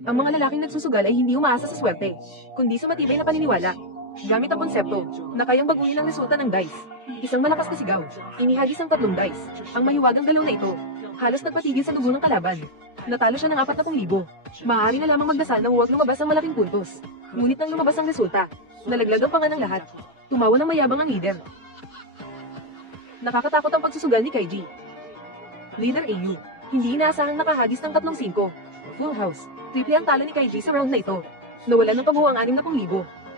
Ang mga lalaking nagsusugal ay hindi umaasa sa swerte, kundi sa matibay na paniniwala. Gamit ang konsepto na kayang baguhin ang resulta ng dice. Isang malakas na sigaw, inihagis ang 3 dice. Ang mahiwagang galaw na ito, halos nagpatigil sa dugo ng kalaban. Natalo siya ng 40,000. Maaari na lamang magdasal nang huwag lumabas ang malaking puntos. Ngunit nang lumabas ang resulta, nalaglag ang panga ng lahat. Tumawa ng mayabang ang leader. Nakakatakot ang pagsusugal ni Kaiji. Leader AU, hindi inaasahang nakahagis ng 3-5. Full house, triple ang talo ni Kaiji sa round na ito. Nawalan ng pabuo ang 60,000.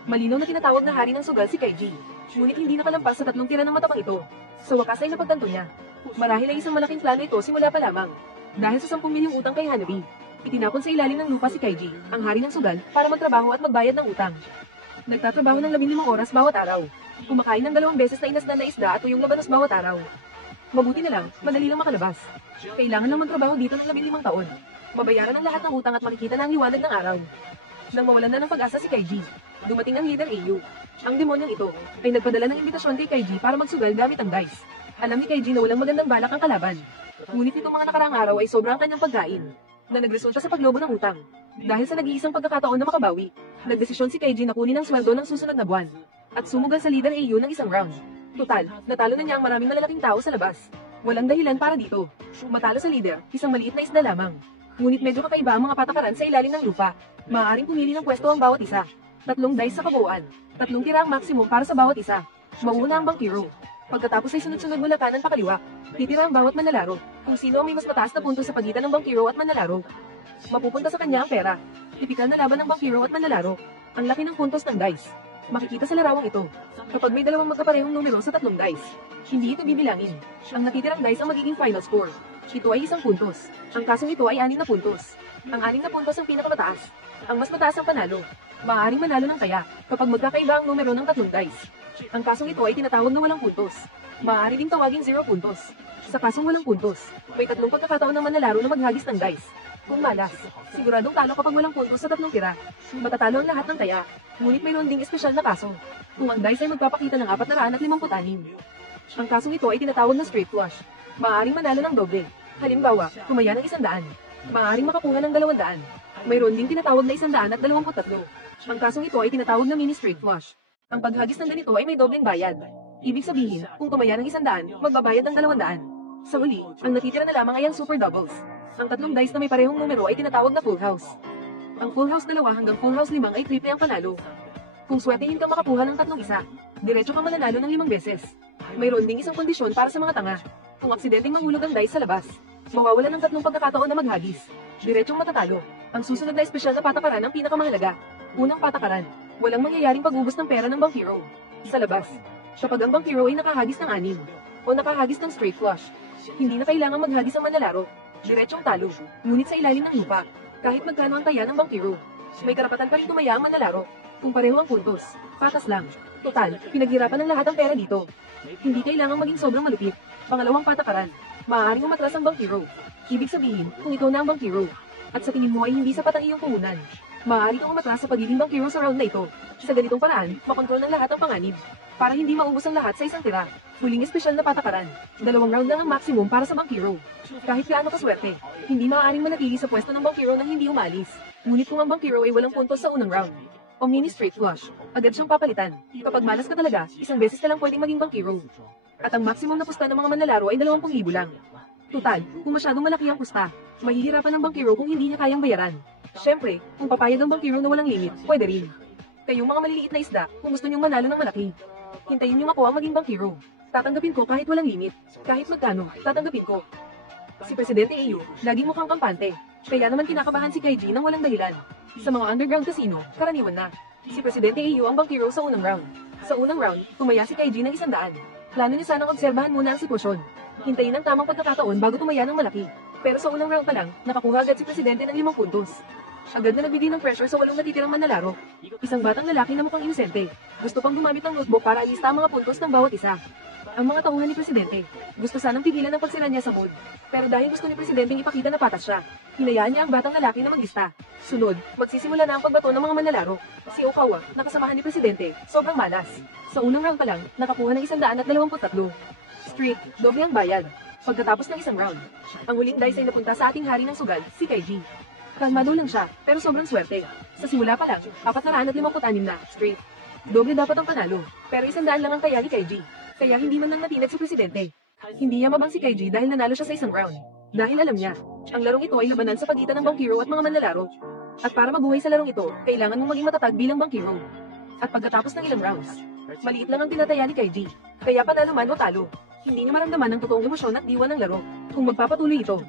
Malinaw na tinatawag na hari ng sugal si Kaiji. Ngunit hindi nakalampas sa 3 tira ng matapang ito. Sa wakas ay napagtanto niya. Marahil ay isang malaking plano ito simula pa lamang. Dahil sa 10 milyong utang kay Hanabi, itinapon sa ilalim ng lupa si Kaiji, ang hari ng sugal, para magtrabaho at magbayad ng utang. Nagtatrabaho ng 15 oras bawat araw. Kumakain ng 2 beses na inasdan na isda at tuyong labanos bawat araw. Mabuti na lang, madali lang makalabas. Kailangan lang magtrabaho dito ng 15 taon. Mabayaran ang lahat ng utang at makikita na ang liwanag ng araw. Nang mawalan na ng pag-asa si Kaiji, dumating ang leader AU. Ang demonyong ito ay nagpadala ng imbitasyon kay Kaiji para magsugal gamit ang dice. Alam ni Kaiji na walang magandang balak ang kalaban. Ngunit itong mga nakaraang araw ay sobrang kanyang pagkain, na nagresulta sa paglobo ng utang. Dahil sa nag-iisang pagkakataon na makabawi, nagdesisyon si Kaiji na kunin ang sweldo ng susunod na buwan, at sumugal sa leader AU ng isang round. Tutal, natalo na niya ang maraming malalaking tao sa labas. Walang dahilan para dito. Matalo sa leader, isang maliit na isda lamang. Ngunit medyo kakaiba ang mga patakaran sa ilalim ng lupa. Maaaring pumili ng pwesto ang bawat isa. 3 dice sa kabuuan. 3 tira ang maximum para sa bawat isa. Mauuna ang bankero. Pagkatapos ay sunod-sunod mula kanan pa kaliwa. Titira ang bawat manlalaro. Kung sino ang may mas mataas na puntos sa pagitan ng bankero at manlalaro, mapupunta sa kanya ang pera. Tipikal na laban ng bankero at manlalaro. Ang laki ng puntos ng dice. Makikita sa larawang ito. Kapag may dalawang magkaparehong numero sa 3 dice, hindi ito bibilangin. Ang natitirang dice ang magiging final score. Ito ay 1 puntos. Ang kasong ito ay 6 na puntos. Ang 6 na puntos ang pinakamataas. Ang mas mataas ang panalo. Maaaring manalo ng taya kapag magkakaiba ang numero ng 3 dice. Ang kasong ito ay tinatawag na walang puntos. Maaari ding tawagin 0 puntos. Sa kasong walang puntos, may 3 pagkakataon ng manlalaro na maghagis ng dice. Kung malas, siguradong talo kapag walang puntos sa 3 tira. Matatalo ang lahat ng taya. Ngunit mayroon ding espesyal na kaso. Kung ang dice ay magpapakita ng 456. Ang kasong ito ay tinatawag na straight flush. Maaaring manalo ng doble. Halimbawa, tumaya ng 100. Maaaring makakuha ng 200. Mayroon ding tinatawag na 123. Ang kasong ito ay tinatawag na mini straight flush. Ang paghagis ng ganito ay may dobleng bayad. Ibig sabihin, kung tumaya ng 100, magbabayad ng 200. Sa uli, ang natitira na lamang ay ang super doubles. Ang 3 dice na may parehong numero ay tinatawag na full house. Ang full house 2 hanggang full house 5 ay triple ang panalo. Kung swertihin kang makakuha ng 3 isa, diretso kang mananalo ng 5 beses. Mayroon ding isang kondisyon para sa mga tanga. Kung aksidenteng mahulog ang dice sa labas, mawawalan ng 3 pagkakataon na maghagis. Diretsong matatalo. Ang susunod na espesyal na patakaran ang pinakamahalaga. Unang patakaran, walang mangyayaring pag-ubos ng pera ng bankero. Sa labas, kapag ang bankero ay nakahagis ng 6 o nakahagis ng straight flush, hindi na kailangang maghagis ang manlalaro. Diretsong talo. Ngunit sa ilalim ng lupa, kahit magkano ang taya ng bankero, may karapatan pa rin tumaya ang manlalaro. Kung pareho ang puntos, patas lang. Total, pinaghirapan ng lahat ang pera dito. Hindi kailangang maging sobrang malupit. Pangalawang patakaran, maaaring umatras ang bankero. Ibig sabihin, kung ikaw na ang bankero, at sa tingin mo ay hindi sapat ang iyong puhunan, maaari kang umatras sa pagiging bankero sa round na ito. Sa ganitong paraan, makontrol ng lahat ang panganib, para hindi maubos ang lahat sa isang tira. Huling espesyal na patakaran, 2 round lang ang maximum para sa bankero. Kahit gaano kaswerte, hindi maaaring manatili sa pwesto ng bankero nang hindi umalis. Ngunit kung ang bankero ay walang puntos sa unang round, o mini straight flush, agad siyang papalitan. Kapag malas ka talaga, isang beses ka lang pwedeng maging bankero. At ang maximum na pusta ng mga manlalaro ay 20,000 lang. Total, kung masyadong malaki ang pusta, mahihirapan ng bankero kung hindi niya kayang bayaran. Siyempre, kung papayag ang bankero na walang limit, pwede rin. Kayong mga maliliit na isda, kung gusto niyong manalo ng malaki, hintayin niyo ako ang maging bankero. Tatanggapin ko kahit walang limit. Kahit magkano, tatanggapin ko. Si Presidente AU, laging mukhang kampante. Kaya naman kinakabahan si Kaiji nang walang dahilan. Sa mga underground casino, karaniwan na. Si Presidente AU ang bankero sa unang round. Sa unang round, tumaya si Kaiji ng 100. Plano niya sanang obserbahan muna ang sitwasyon. Hintayin ang tamang pagkakataon bago tumaya ng malaki. Pero sa unang round pa lang, nakakuha agad si Presidente ng 5 puntos. Agad na nagbigay ng pressure sa 8 natitirang manlalaro. Isang batang lalaki na mukhang inosente. Gusto pang gumamit ng notebook para alista ang mga puntos ng bawat isa. Ang mga tauhan ni Presidente, gusto sanang pigilan ang pagsira niya sa mood. Pero dahil gusto ni Presidenteng ipakita na patas siya, hinayaan niya ang batang lalaki na maglista. Sunod, magsisimula na ang pagbato ng mga manlalaro. Si Okawa, nakasamahan ni Presidente, sobrang malas. Sa unang round pa lang, nakakuha ng 123. Streak, doble ang bayad. Pagkatapos ng isang round, ang huling dice ay napunta sa ating hari ng sugal, si Kaiji. Kalmado lang siya, pero sobrang swerte. Sa simula pa lang, 456 na, straight. Doble dapat ang panalo, pero 100 lang ang taya ni Kaiji. Kaya hindi man lang natinag si Presidente. Hindi yamabang si Kaiji dahil nanalo siya sa isang round. Dahil alam niya, ang larong ito ay labanan sa pagitan ng bankero at mga manlalaro. At para mabuhay sa larong ito, kailangan mong maging matatag bilang bankero. At pagkatapos ng ilang rounds, maliit lang ang tinataya ni Kaiji. Kaya panalo man o talo, hindi niya maramdaman ang totoong emosyon at diwa ng laro. Kung magpapatuloy ito,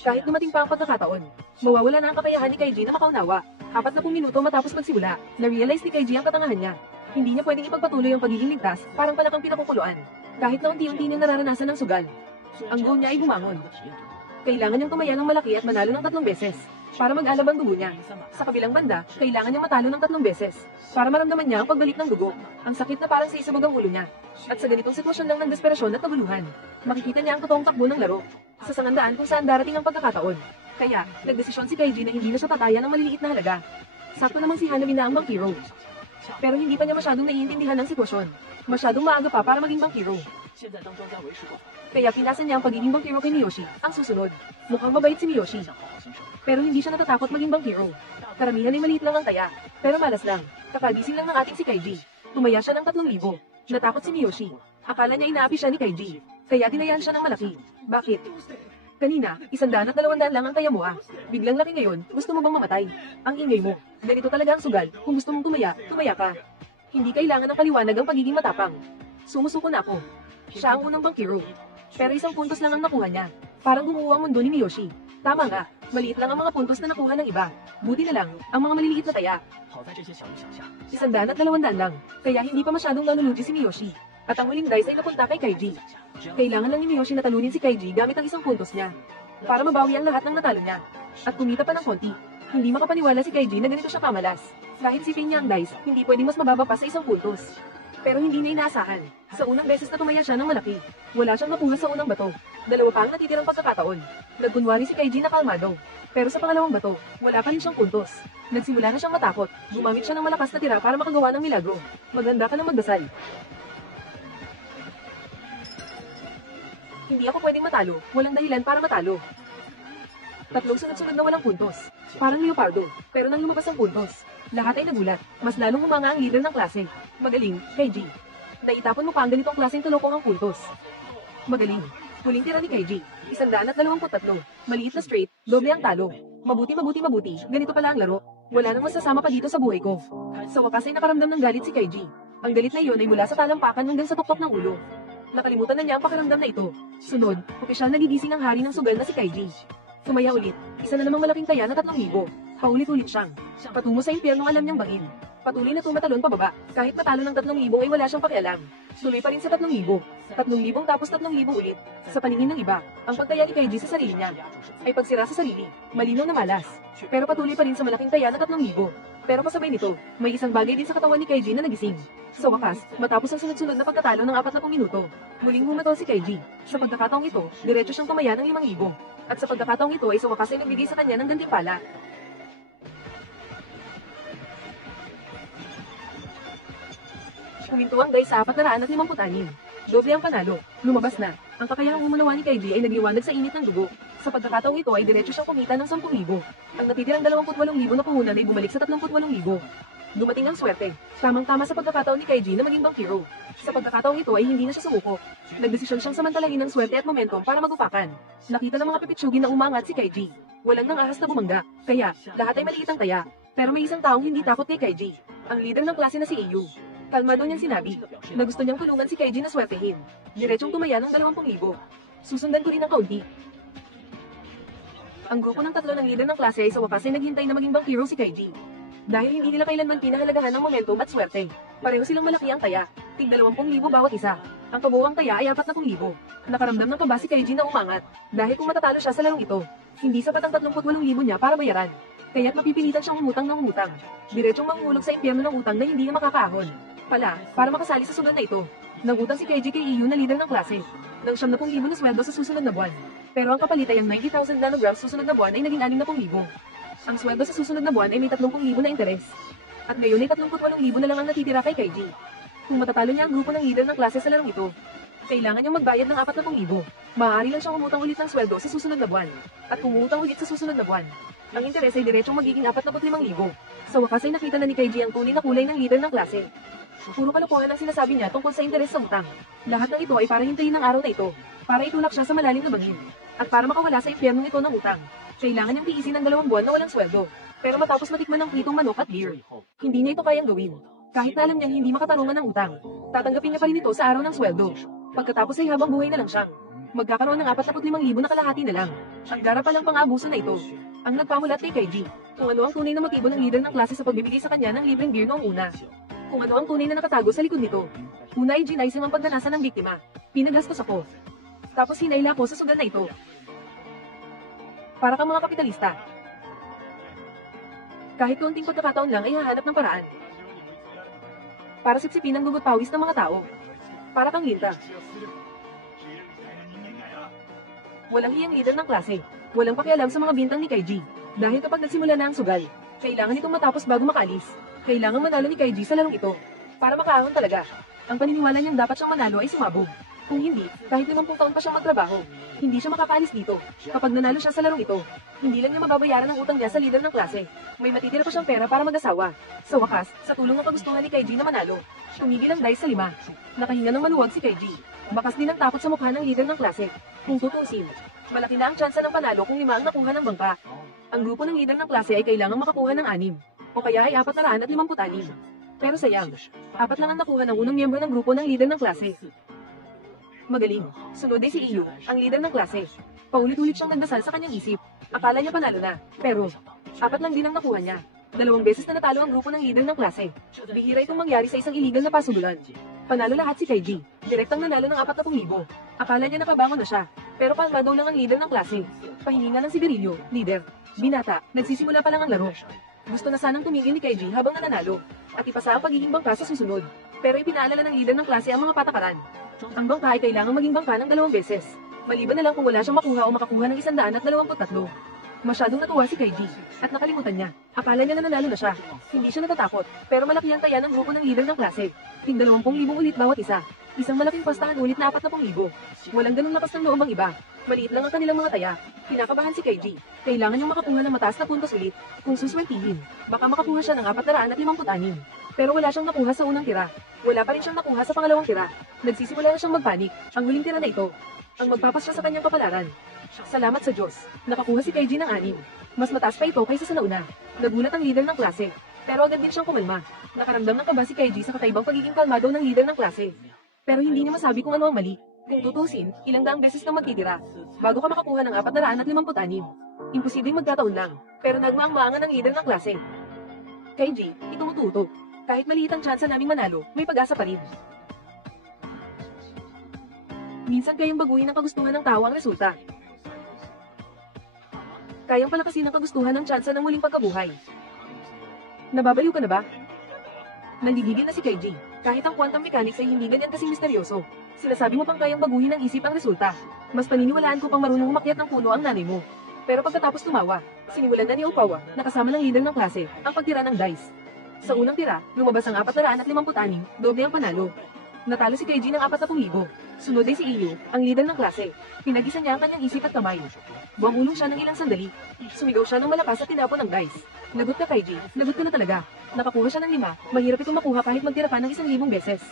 kahit dumating pa ang pagkakataon, mawawala na ang kakayahan ni Kaiji na makaunawa. 40 minuto matapos magsimula, na-realize ni Kaiji ang katangahan niya. Hindi niya pwedeng ipagpatuloy ang pagiging ligtas, parang palakang pinakukuluan. Kahit na unti-unti niyang nararanasan ng sugal. Ang goal niya ay bumangon. Kailangan niyang tumaya ng malaki at manalo ng 3 beses, para mag-alab ang dugo niya. Sa kabilang banda, kailangan niyang matalo ng 3 beses, para maramdaman niya ang pagbalik ng dugo. Ang sakit na parang sa isabog ang ulo niya. At sa ganitong sitwasyon lang ng desperasyon at kaguluhan, makikita niya ang totoong takbo ng laro. Sa sangandaan kung saan darating ang pagkakataon. Kaya, nagdesisyon si Kaiji na hindi na siya tataya ng maliliit na halaga. Sakto namang si Hanabi na ang bankero. Pero hindi pa niya masyadong naiintindihan ng sitwasyon. Masyadong maaga pa para maging bankero. Kaya pinasa niya ang pagiging bankero kay Miyoshi, ang susunod. Mukhang mabait si Miyoshi. Pero hindi siya natatakot maging bankero. Karamihan ay maliit lang ang taya. Pero malas lang. Kakagising lang ng ating si Kaiji. Tumaya siya ng 3,000. Natakot si Miyoshi. Akala niya inaapi siya ni Kaiji. Kaya dinayaan siya ng malaki. Bakit? Kanina, 100 at 200 lang ang taya mo ah. Biglang laki ngayon, gusto mo bang mamatay? Ang ingay mo. Ganito talaga ang sugal. Kung gusto mong tumaya, tumaya ka. Hindi kailangan ng paliwanag ang pagiging matapang. Sumusuko na ako. Siya ang unang bankero. Pero 1 puntos lang ang nakuha niya. Parang bumuo ang mundo ni Miyoshi. Tama nga, maliit lang ang mga puntos na nakuha ng iba. Buti na lang, ang mga maliliit na taya. 100 at 200 lang. Kaya hindi pa masyadong nalulugi si Miyoshi. At ang huling dice ay napunta kay Kaiji. Kailangan lang ni Miyoshi na talunin si Kaiji gamit ang 1 puntos niya. Para mabawi ang lahat ng natalo niya. At kumita pa ng konti. Hindi makapaniwala si Kaiji na ganito siya kamalas. Kahit sipin niya ang dice, hindi pwedeng mas mababa pa sa 1 puntos. Pero hindi niya inaasahan. Sa unang beses na tumaya siya ng malaki, wala siyang nakuha sa unang bato. 2 pa ang natitirang pagkakataon. Nagkunwari si Kaiji na kalmado. Pero sa pangalawang bato, wala pa rin siyang puntos. Nagsimula na siyang matakot. Gumamit siya ng malakas na tira para makagawa ng milagro. Maganda ka ng magdasal. Hindi ako pwedeng matalo, walang dahilan para matalo. 3 sunod-sunod na walang puntos. Parang leopardo, pero nang lumabas ang puntos, lahat ay nagulat. Mas lalong humanga ang leader ng klase. Magaling, Kaiji. Naitapon mo pa ang ganitong klaseng tulokongang puntos. Magaling. Huling tira ni Kaiji, 123. Maliit na straight, doble ang talo. Mabuti. Ganito pala ang laro. Wala nang masasama pa dito sa buhay ko. Sa wakas ay nakaramdam ng galit si Kaiji. Ang galit na iyon ay mula sa talampakan hanggang sa tuktok ng ulo. Nakalimutan na niya ang pakiramdam na ito. Sunod, opisyal nagigising ang hari ng sugal na si Kaiji. Tumaya ulit, isa na namang malaking taya na 3,000. Paulit-ulit siyang patungo sa impyernong alam niyang bangin. Patuloy na tumatalon pababa, kahit matalo ng 3,000 ay wala siyang pakialam. Tuloy pa rin sa 3,000. 3,000 tapos 3,000 ulit. Sa paningin ng iba, ang pagtaya ni Kaiji sa sarili niya ay pagsira sa sarili, malinaw na malas. Pero patuloy pa rin sa malaking taya na 3,000. Pero kasabay nito, may isang bagay din sa katawan ni Kaiji na nagising. Sa wakas, matapos ang sunod-sunod na pagkatalo ng 40 minuto, muling humatol si Kaiji. Sa pagkakataong ito, diretso siyang tumaya ng 5,000. At sa pagkakataong ito ay sa wakas ay nagbigay sa kanya ng gantimpala. Huminto ang dice sa 456. Doble ang panalo. Lumabas na. Ang kakayahang umunawa ni Kaiji ay nagliwanag sa init ng dugo. Sa pagkakataong ito ay diretso siyang kumita ng 10,000. Ang natitirang 28,000 na puhunan ay bumalik sa 38,000. Dumating ang swerte. Tamang-tama sa pagkakataon ni Kaiji na maging bankero. Sa pagkakataong ito ay hindi na siya sumuko. Nagdesisyon siyang samantalahin ng swerte at momentum para magupakan. Nakita ng mga pipitsugin na umangat si Kaiji. Walang nang ahas na bumangga. Kaya, lahat ay maliit ang taya. Pero may isang taong hindi takot kay Kaiji. Ang leader ng klase na si Eiyu. Kalmado niyang sinabi na gusto niyang tulungan si Kaiji na swertehin. Diretsong tumaya ng 20,000. Susundan ko rin ang kaunti. Ang grupo ng 3 ng leader ng klase ay sa wakas ay naghintay na maging bankero si Kaiji. Dahil hindi nila kailanman pinahalagahan ng momentum at swerte. Pareho silang malaki ang taya, tig 20,000 bawat isa. Ang kabuuang taya ay 40,000. Nakaramdam ng kaba si Kaiji na umangat. Dahil kung matatalo siya sa larong ito, hindi sapat ang 38,000 niya para bayaran. Kaya't mapipilitan siyang umutang ng umutang. Diretsong mangulog sa impyerno ng utang na hindi niya makakaahon. Para makasali sa sugal na ito, nangutang si Kaiji kay Eiyu na leader ng klase, ng 70,000 na sweldo sa susunod na buwan. Pero ang kapalit ay ang 90,000 nanograms susunod na buwan ay naging 60,000. Ang sweldo sa susunod na buwan ay may 30,000 na interes. At ngayon ay 38,000 na lang ang natitira kay Kaiji. Kung matatalo niya ang grupo ng leader ng klase sa larong ito, kailangan niyang magbayad ng 40,000. Maaari lang siyang umutang ulit ng sweldo sa susunod na buwan. At kung umutang ulit sa susunod na buwan, ang interes ay diretsong magiging 45,000. Sa wakas ay nakita na ni Kaiji ang tunay na kulay ng leader ng klase. Puro kalokohan ang sinasabi niya tungkol sa interes sa utang. Lahat ng ito ay para hintayin ang araw na ito, para itulak siya sa malalim na bangin. At para makawala sa impyernong ito ng utang, kailangan niyang tiisin ang 2 buwan na walang sweldo. Pero matapos matikman ng pritong manok at beer, hindi niya ito kayang gawin. Kahit na alam niyang hindi makatarungan ng utang, tatanggapin niya pa rin ito sa araw ng sweldo. Pagkatapos ay habang buhay na lang siyang magkakaroon ng 45,000 na kalahati na lang. Ang gara palang pang-abuso na ito. Ang nagpamulat kay Kaiji, kung ano ang tunay na motibo ng leader ng klase sa pagbibigay sa kanya ng libreng beer noong una. Kung ano ang tunay na nakatago sa likod nito. Una ay ginaisang ang pagdanasan ng biktima. Pinagastos ako. Tapos hinayla ko sa sugal na ito. Para kang mga kapitalista. Kahit konting pagkakataon lang ay hahanap ng paraan. Para sipsipin ang gugut pawis ng mga tao. Para kang linta. Walang hiyang leader ng klase. Walang pakialam sa mga bintang ni Kaiji. Dahil kapag nagsimula na ang sugal, kailangan itong matapos bago makaalis. Kailangan manalo ni Kaiji sa larong ito. Para makaahon talaga. Ang paniniwala niyang dapat siyang manalo ay sumabog. Kung hindi, kahit 50 taon pa siyang magtrabaho, hindi siya makakaalis dito. Kapag nanalo siya sa larong ito, hindi lang niya mababayaran ang utang niya sa leader ng klase. May matitira pa siyang pera para mag-asawa. Sa wakas, sa tulong ng kagustuhan ni Kaiji na manalo, tumigil ang dice sa 5. Nakahinga ng maluwag si Kaiji. Bakas din ang takot sa mukha ng leader ng klase. Kung tutusin, malaki na ang tsansa ng panalo kung 5 ang nakuha ng bangka. Ang grupo ng leader ng klase ay kailangang makakuha ng 6, o kaya ay 456. Pero sayang, 4 lang ang nakuha ng unang miyembro ng grupo ng leader ng klase. Magaling. Sunod ay si Iyo, ang leader ng klase. Paulit-ulit siyang nagdasal sa kanyang isip. Akala niya panalo na, pero 4 lang din ang nakuha niya. 2 beses na natalo ang grupo ng leader ng klase. Bihira itong mangyari sa isang illegal na pasululan. Panalo lahat si Kaiji. Direktang nanalo ng 40,000. Akala niya nakabangon na siya, pero kalmado lang ang leader ng klase. Pahininga ng sigarilyo, leader. Binata, nagsisimula pa lang ang laro. Gusto na sanang tumigil ni Kaiji habang nananalo, at ipasa ang pagiging bangka sa susunod. Pero ipinaalala ng leader ng klase ang mga patakaran. Ang bangka ay kailangang maging bangka ng 2 beses. Maliban na lang kung wala siyang makuha o makakuha ng 123. Masyadong natuwa si Kaiji, at nakalimutan niya. Akala niya na nanalo na siya. Hindi siya natatakot, pero malaki ang taya ng grupo ng leader ng klase. 20,000 ulit bawat isa. Isang malaking pastahan ulit na 40,000. Walang ganung lakas ng loob ang iba. Maliit lang ang kanilang mga taya. Kinakabahan si Kaiji. Kailangan niyang makakuha ng mataas na puntos ulit. Kung suswertihin, baka makakuha siya ng 456. Pero wala siyang nakuha sa unang tira. Wala pa rin siyang nakuha sa pangalawang tira. Nagsisimula na siyang magpanik. Ang huling tira na ito, ang magpapasya sa kanyang kapalaran. Salamat sa Diyos. Nakakuha si Kaiji ng 6. Mas mataas pa ito kaysa sa nauna. Nagulat ang leader ng klase. Pero agad din siyang kumalma. Nakaramdam ng kaba si Kaiji sa kakaibang pagiging kalmado ng leader ng klase. Pero hindi niya masabi kung ano ang mali. Kung tutusin, ilang daang beses kang magtitira bago ka makakuha ng 456. Imposibleng magkataon lang. Pero nagmaang-maangan ang leader ng klase. Kaiji, itumututo. Kahit maliit ang tsansa naming manalo, may pag-asa pa rin. Minsan kayang baguhin ang kagustuhan ng tao ang resulta. Kayang palakasin ang kagustuhan ng tsansa ng muling pagkabuhay. Nababaliw ka na ba? Nanggigigil na si Kaiji. Kahit ang quantum mechanics ay hindi ganyan kasing misteryoso. Sinasabi mo pang kayang baguhin ng isip ang resulta. Mas paniniwalaan ko pang marunong umakyat ng puno ang nanay mo. Pero pagkatapos tumawa, sinimulan na ni Opawa, na kasama ng leader ng klase, ang pagtira ng dice. Sa unang tira, lumabas ang 456, doble ang panalo. Natalo si Kaiji ng 40,000. Sunod ay si Iyo, ang leader ng klase. Pinag-isa niya ang kanyang isip at kamay. Bumulong siya ng ilang sandali. Sumigaw siya ng malakas at tinapon ng dice. Lagot ka Kaiji, lagot ka na talaga. Nakakuha siya ng 5, mahirap itong makuha kahit magtira pa ng 1,000 beses.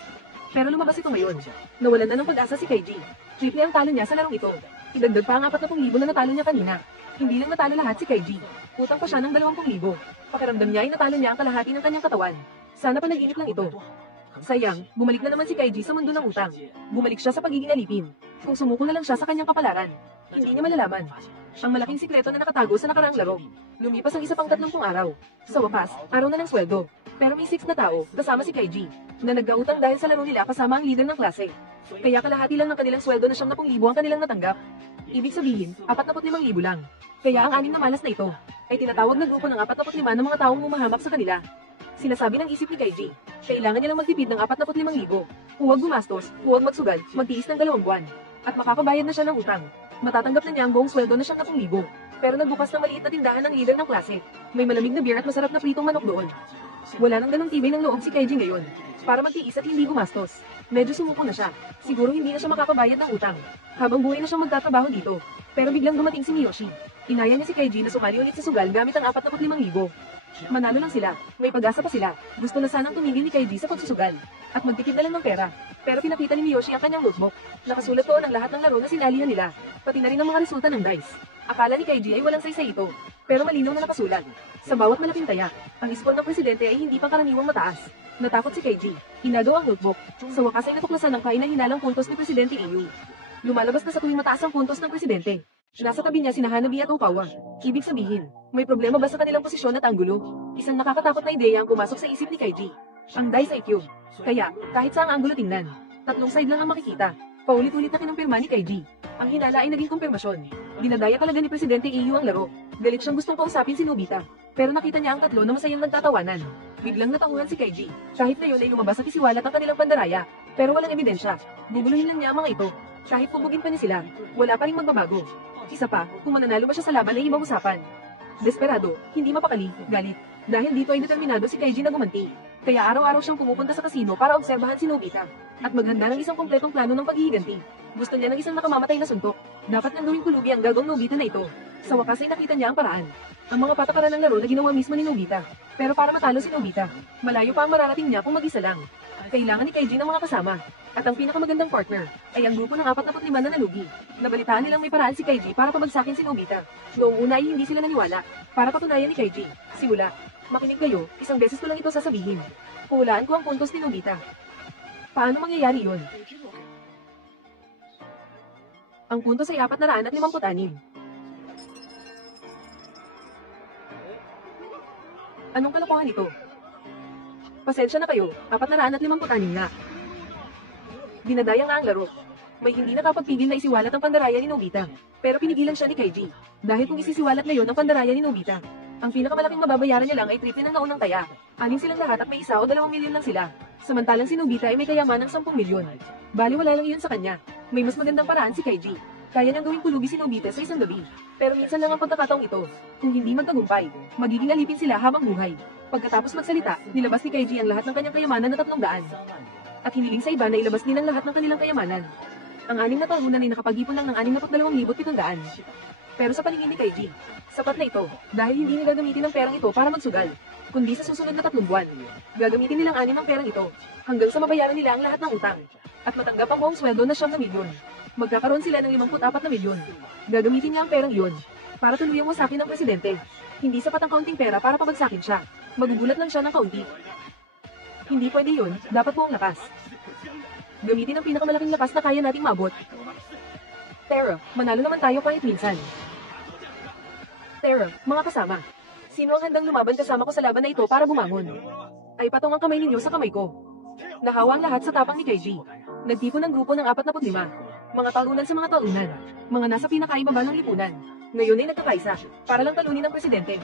Pero lumabas ito ngayon. Nawalan na ng pag-asa si Kaiji. Triple ang talo niya sa larong ito. Idagdag pa ang 40,000 na natalo niya kanina. Hindi lang natalo lahat si Kaiji. Utang pa siya ng 20,000. Pakiramdam niya ay natalo niya ang kalahati ng kanyang katawan. Sana panaginip lang ito. Sayang, bumalik na naman si Kaiji sa mundo ng utang. Bumalik siya sa pagiging alipin. Kung sumuko na lang siya sa kanyang kapalaran, hindi niya malalaman ang malaking sikreto na nakatago sa nakaraang laro. Lumipas ang 30 araw. Sa wakas, araw na ng sweldo. Pero may 6 na tao, kasama si Kaiji, na nagkautang dahil sa laro nila kasama ang leader ng klase. Kaya kalahati lang ng kanilang sweldo na 10,000 ang kanilang natanggap. Ibig sabihin, 45,000 lang. Kaya ang 6 na malas na ito, ay tinatawag na grupo ng 45 ng mga taong humahamap sa kanila. Sinasabi ng isip ni Kaiji, kailangan niya lang magtipid ng 45,000. Huwag gumastos, huwag magsugal, magtiis ng 2 buwan. At makakabayad na siya ng utang. Matatanggap na niya ang buong sweldo na 10,000. Pero nagbukas ng maliit na tindahan ng leader ng klase. May malamig na beer at masarap na pritong manok doon. Wala nang ganong tibay ng loob si Kaiji ngayon. Para magtiis at hindi gumastos. Medyo sumuko na siya. Siguro hindi na siya makakabayad ng utang. Habang buhay na siyang magtatrabaho dito. Pero biglang dumating si Miyoshi. Inaya niya si Kaiji na sumali ulit sa sugal gamit ang 45,000. Manalo lang sila. May pag-asa pa sila. Gusto na sanang tumigil ni Kaiji sa pagsusugal. At magtipid na lang ng pera. Pero pinakita ni Miyoshi ang kanyang notebook. Nakasulat doon ang lahat ng laro na sinalihan nila. Pati na rin ang mga resulta ng dice. Akala ni Kaiji ay walang saysay ito. Pero malinaw na nakasulat. Sa bawat malaping taya, ang score ng presidente ay hindi pang karaniwang mataas. Natakot si Kaiji. Inado ang notebook. Sa wakas ay natuklasan ng kahina-hinalang puntos ni Presidente Iyu. Lumalabas na sa tuwing mataas ang puntos ng presidente. Nasa tabi niya sina Hanabi at Okawa. Ibig sabihin, may problema ba sa kanilang posisyon at anggulo? Isang nakakatakot na ideya ang pumasok sa isip ni Kaiji. Ang dice ay cube. Kaya, kahit sa ang anggulo tingnan, tatlong side lang ang makikita. Paulit-ulit na kinumpirma ni Kaiji. Ang hinala ay naging kumpirmasyon. Dinadaya talaga ni Presidente Iyu ang laro. Galit siyang gustong kausapin si Nobita. Pero nakita niya ang tatlo na masayang nagtatawanan. Biglang natauhan si Kaiji. Kahit na yun ay lumabas at isiwalat ang kanilang pandaraya. Pero walang ebidensya. Guguluhin lang niya ang mga ito. Kahit pubugin pa niya sila, wala pa ring magbabago. Isa pa, kung mananalo ba siya sa laban ay ibang usapan. Desperado, hindi mapakali, galit. Dahil dito ay determinado si Kaiji na gumanti. Kaya araw-araw siyang pumupunta sa kasino para obserbahan si Nobita. At maghanda ng isang kompletong plano ng paghihiganti. Gusto niya ng isang nakamamatay na suntok. Dapat nang gawing kulubi ang gagawang Nobita na ito. Sa wakas ay nakita niya ang paraan. Ang mga patakaran ng laro na ginawa mismo ni Nobita. Pero para matalo si Nobita, malayo pa ang mararating niya kung mag-isa lang. Kailangan ni Kaiji ng mga kasama. At ang pinakamagandang partner ay ang grupo ng 45 na nalugi. Nabalitaan nilang may paraan si Kaiji para pabagsakin si Nobita. Noong una ay hindi sila naniwala. Para patunayan ni Kaiji, simula. Makinig kayo, isang beses ko lang ito sasabihin. Hulaan ko ang puntos ni Nobita. Paano mangyayari yun? Ang puntos ay 456. Anong kalokohan ito? Pasensya na kayo, 456 nga. Dinadaya nga ang laro. May hindi nakapagpigil na isiwalat ang pandaraya ni Nobita. Pero pinigilan siya ni Kaiji. Dahil kung isisiwalat ngayon ang pandaraya ni Nobita, ang pinakamalaking mababayaran niya lang ay triple ng naunang taya. Anim silang lahat at may 1 o 2 milyon lang sila. Samantalang si Nobita ay may kayaman ng 10 milyon. Bali wala lang iyon sa kanya. May mas magandang paraan si Kaiji. Kaya niyang gawing kulubi si Nobita sa isang gabi. Pero minsan lang ang pagkakataong ito. Kung hindi magtagumpay, magiging alipin sila habang buhay. Pagkatapos magsalita, nilabas ni Kaiji ang lahat ng kanyang kayamanan na 300. At hiniling sa iba na ilabas din ang lahat ng kanilang kayamanan. Ang 6 na talunan ay nakapag-ipon lang ng 62,700. Pero sa paningin ni Kaiji, sapat na ito dahil hindi nila gamitin ang perang ito para magsugal, kundi sa susunod na 3 buwan. Gagamitin nilang 6 ng perang ito hanggang sa mabayaran nila ang lahat ng utang at matanggap ang buong sweldo na 9 na milyon. Magkakaroon sila ng 54 na milyon. Gagamitin niya ang perang iyon para tuluyang wasakin ng presidente. Hindi sapat ang kaunting pera para pabagsakin siya. Magugulat lang siya ng kaunti. Hindi pwede yun, dapat buong lakas. Gamitin ang pinakamalaking lakas na kaya nating mabot. Tara, manalo naman tayo kahit minsan. Tara, mga kasama. Sino ang handang lumaban kasama ko sa laban na ito para bumangon? Ay patong ang kamay ninyo sa kamay ko. Nahawa ang lahat sa tapang ni Kaiji. Nagtipon ng grupo ng 45. Mga talunan sa mga talunan. Mga nasa pinakaibaba ng lipunan. Ngayon ay nagkakaisa, para lang talunin ang presidente.